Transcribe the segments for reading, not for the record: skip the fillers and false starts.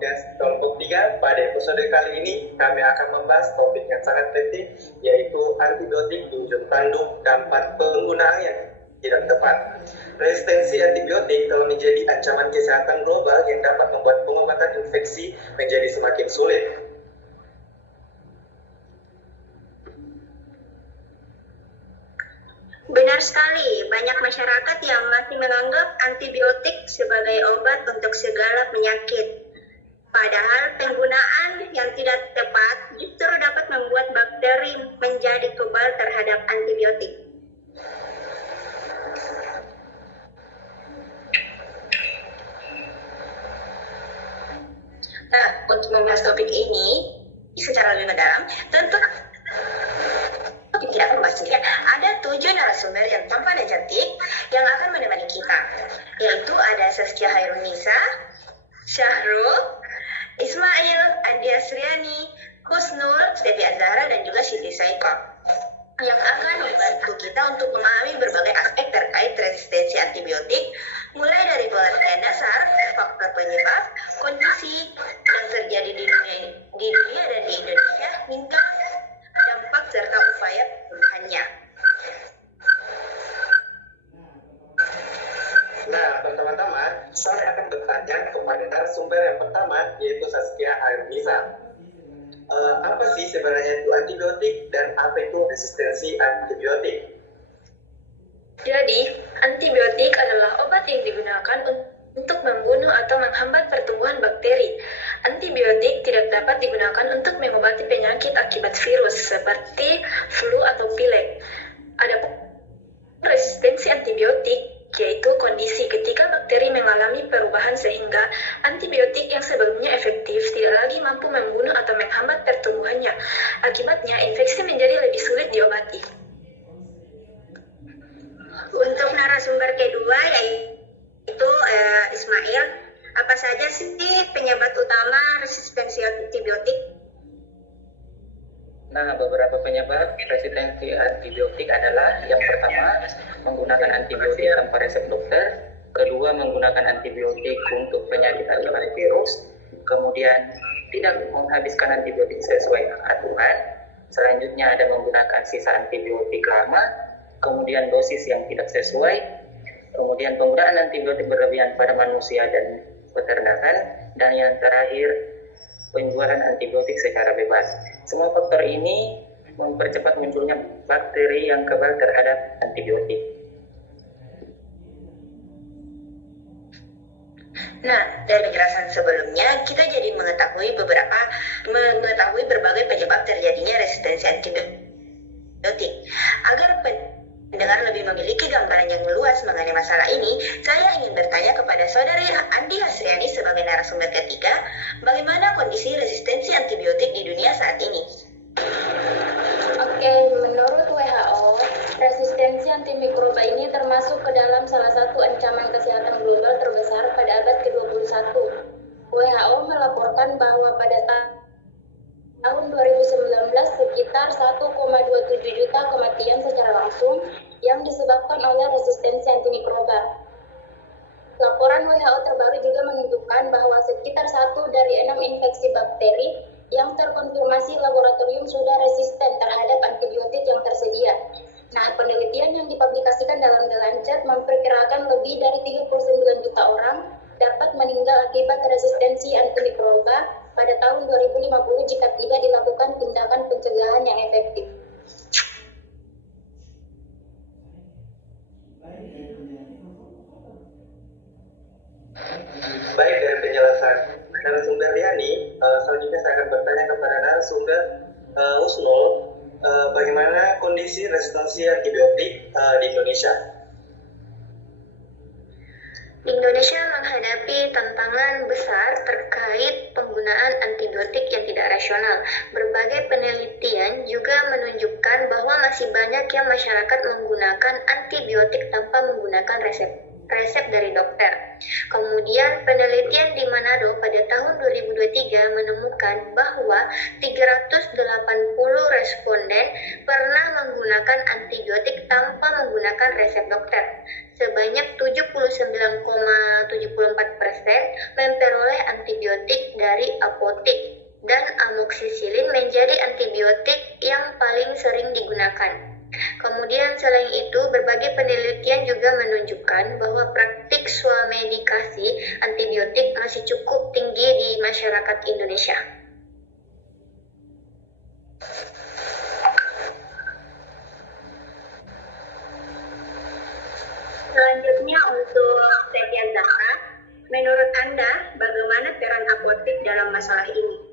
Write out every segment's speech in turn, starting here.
podcast kelompok 3. Pada episode kali ini kami akan membahas topik yang sangat penting, yaitu antibiotik di ujung tanduk, dampak penggunaan yang tidak tepat. Resistensi antibiotik telah menjadi ancaman kesehatan global yang dapat membuat pengobatan infeksi menjadi semakin sulit. Benar sekali, banyak masyarakat yang masih menganggap antibiotik sebagai obat untuk segala penyakit. Padahal penggunaan yang tidak tepat justru dapat membuat bakteri menjadi kebal terhadap antibiotik. Nah, untuk membahas topik ini secara lebih mendalam, tentu tidak membahas sendirian. Ada 7 narasumber yang tampan dan cantik yang akan menemani kita, yaitu ada Saskia Hairunisa, Syahrul, Ismail, Andi Asriani, Husnul, Stevi Azhara, dan juga Siti Saiko, yang akan membantu kita untuk memahami berbagai aspek terkait resistensi antibiotik, mulai dari pengertian dasar, faktor penyebab, kondisi yang terjadi di dunia dan di Indonesia, hingga dampak serta upaya penyembuhannya. Nah, teman-teman, saya akan bertanya kepada narasumber yang pertama, yaitu Saskia Hairunisa. Apa sih sebenarnya itu antibiotik dan apa itu resistensi antibiotik? Jadi, antibiotik adalah obat yang digunakan untuk membunuh atau menghambat pertumbuhan bakteri. Antibiotik tidak dapat digunakan untuk mengobati penyakit akibat virus seperti flu atau pilek. Adapun resistensi antibiotik yaitu kondisi ketika bakteri mengalami perubahan sehingga antibiotik yang sebelumnya efektif tidak lagi mampu membunuh atau menghambat pertumbuhannya. Akibatnya, infeksi menjadi lebih sulit diobati. Untuk narasumber kedua yaitu Ismail, apa saja sih penyebab utama resistensi antibiotik? Nah, beberapa penyebab resistensi antibiotik adalah yang pertama, menggunakan antibiotik tanpa resep dokter, kedua, menggunakan antibiotik untuk penyakit akibat virus, kemudian tidak menghabiskan antibiotik sesuai aturan, selanjutnya ada menggunakan sisa antibiotik lama, kemudian dosis yang tidak sesuai, kemudian penggunaan antibiotik berlebihan pada manusia dan peternakan, dan yang terakhir, penjualan antibiotik secara bebas. Semua faktor ini mempercepat munculnya bakteri yang kebal terhadap antibiotik. Nah, dari penjelasan sebelumnya, kita jadi mengetahui berbagai penyebab terjadinya resistensi antibiotik. Agar pendengar lebih memiliki gambaran yang luas mengenai masalah ini, saya ingin bertanya kepada Saudari Andi Hasriani sebagai narasumber ketiga, bagaimana kondisi resistensi antibiotik di dunia saat ini? Oke, menurut WHO, resistensi antimikroba ini termasuk ke dalam salah satu ancaman kesehatan global terbesar pada abad ke-21. WHO melaporkan bahwa pada tahun 2019 sekitar 1,27 juta kematian secara langsung yang disebabkan oleh resistensi antimikroba. Laporan WHO terbaru juga menunjukkan bahwa sekitar 1 dari 6 infeksi bakteri yang terkonfirmasi laboratorium sudah resisten terhadap antibiotik yang tersedia. Nah, penelitian yang dipublikasikan dalam The Lancet memperkirakan lebih dari 39 juta orang dapat meninggal akibat resistensi antimikroba pada tahun 2050 jika tidak dilakukan tindakan pencegahan yang efektif. Baik, dari penjelasan narasumber Yani, selanjutnya saya akan bertanya kepada narasumber Husnul, bagaimana kondisi resistensi antibiotik di Indonesia? Indonesia menghadapi tantangan besar terkait penggunaan antibiotik yang tidak rasional. Berbagai penelitian juga menunjukkan bahwa masih banyak yang masyarakat menggunakan antibiotik tanpa menggunakan resep dari dokter. Kemudian penelitian di Manado pada tahun 2023 menemukan bahwa 380 responden pernah menggunakan antibiotik tanpa menggunakan resep dokter. Sebanyak 79,74% pasien memperoleh antibiotik dari apotek dan amoksisilin menjadi antibiotik yang paling sering digunakan. Kemudian selain itu, berbagai penelitian juga menunjukkan bahwa praktik swamedikasi antibiotik masih cukup tinggi di masyarakat Indonesia. Selanjutnya untuk Sekian Zahra, menurut Anda bagaimana peran apotek dalam masalah ini?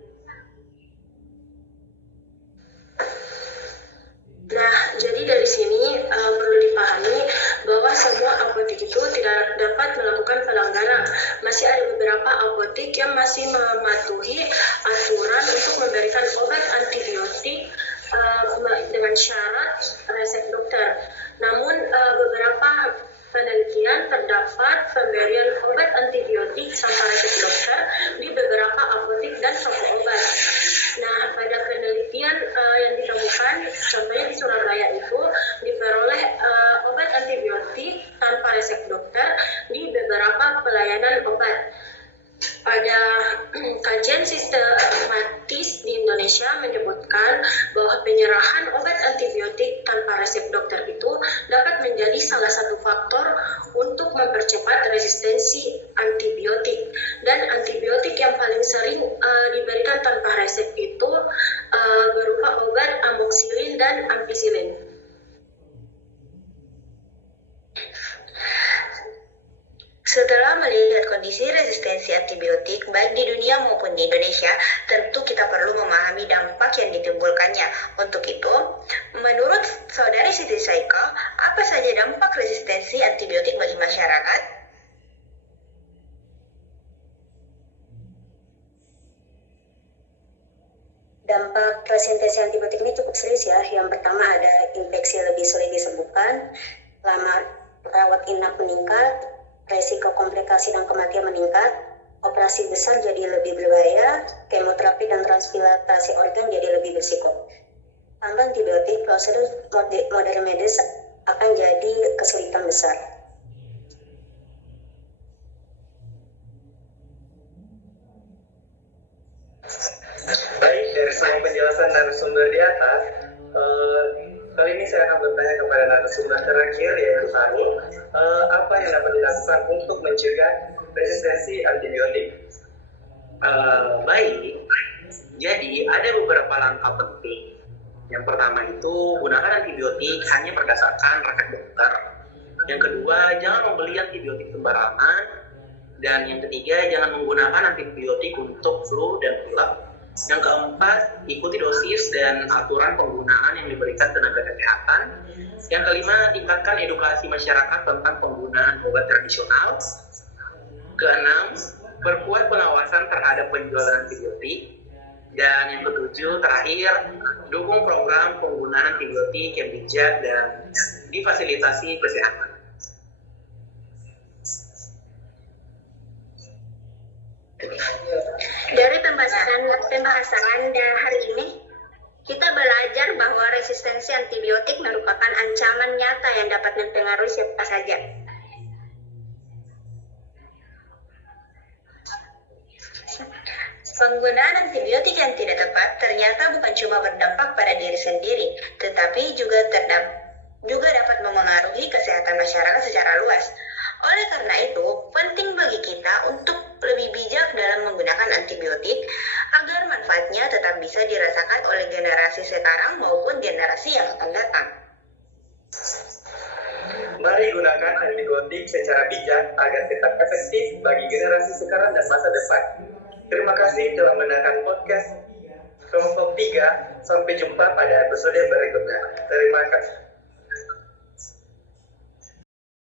Nah, jadi dari sini perlu dipahami bahwa semua apotek itu tidak dapat melakukan pelanggaran. Masih ada beberapa apotek yang masih mematuhi aturan untuk memberikan obat antibiotik dengan syarat resep dokter. Namun beberapa penelitian terdapat pemberian obat antibiotik tanpa resep dokter di beberapa apotek dan toko obat. Nah, pada penelitian yang ditemukan, contohnya di Surabaya itu diperoleh obat antibiotik tanpa resep dokter di beberapa pelayanan obat. Pada kajian sistematis di Indonesia menyebutkan bahwa penyerahan obat antibiotik tanpa resep dokter itu dapat menjadi salah satu faktor untuk mempercepat resistensi antibiotik. Dan antibiotik yang paling sering diberikan tanpa resep itu berupa obat amoxicillin dan ampicillin. Setelah melihat kondisi resistensi antibiotik baik di dunia maupun di Indonesia, tentu kita perlu memahami dampak yang ditimbulkannya. Untuk itu, menurut Saudari Siti Saika, apa saja dampak resistensi antibiotik bagi masyarakat? Dampak resistensi antibiotik ini cukup serius ya. Yang pertama ada infeksi lebih sulit disembuhkan, lama rawat inap meningkat, resiko komplikasi dan kematian meningkat, operasi besar jadi lebih berbahaya, kemoterapi dan transplantasi organ jadi lebih berisiko. Tanpa antibiotik, prosedur modern medis akan jadi kesulitan besar. Baik, dari semua penjelasan narasumber di atas, kali ini saya akan bertanya kepada narasumber terakhir, yaitu Tani, apa yang dapat dilakukan untuk mencegah resistensi antibiotik? Baik, jadi ada beberapa langkah penting. Yang pertama itu, gunakan antibiotik hanya berdasarkan resep dokter. Yang kedua, jangan membeli antibiotik sembarangan. Dan yang ketiga, jangan menggunakan antibiotik untuk flu dan pilek. Yang keempat, ikuti dosis dan aturan penggunaan yang diberikan tenaga kesehatan. Yang kelima, tingkatkan edukasi masyarakat tentang penggunaan obat tradisional. Keenam, perkuat pengawasan terhadap penjualan antibiotik. Dan yang ketujuh, terakhir, dukung program penggunaan antibiotik yang bijak dan difasilitasi kesehatan. Dari pembahasan hari ini, kita belajar bahwa resistensi antibiotik merupakan ancaman nyata yang dapat mempengaruhi siapa saja. Penggunaan antibiotik yang tidak tepat ternyata bukan cuma berdampak pada diri sendiri, tetapi juga dapat memengaruhi kesehatan masyarakat secara luas. Oleh karena itu, penting bagi kita untuk lebih bijak dalam menggunakan antibiotik agar manfaatnya tetap bisa dirasakan oleh generasi sekarang maupun generasi yang akan datang. Mari gunakan antibiotik secara bijak agar tetap efektif bagi generasi sekarang dan masa depan. Terima kasih telah mendengarkan podcast kelompok 3. Sampai jumpa pada episode berikutnya. Terima kasih.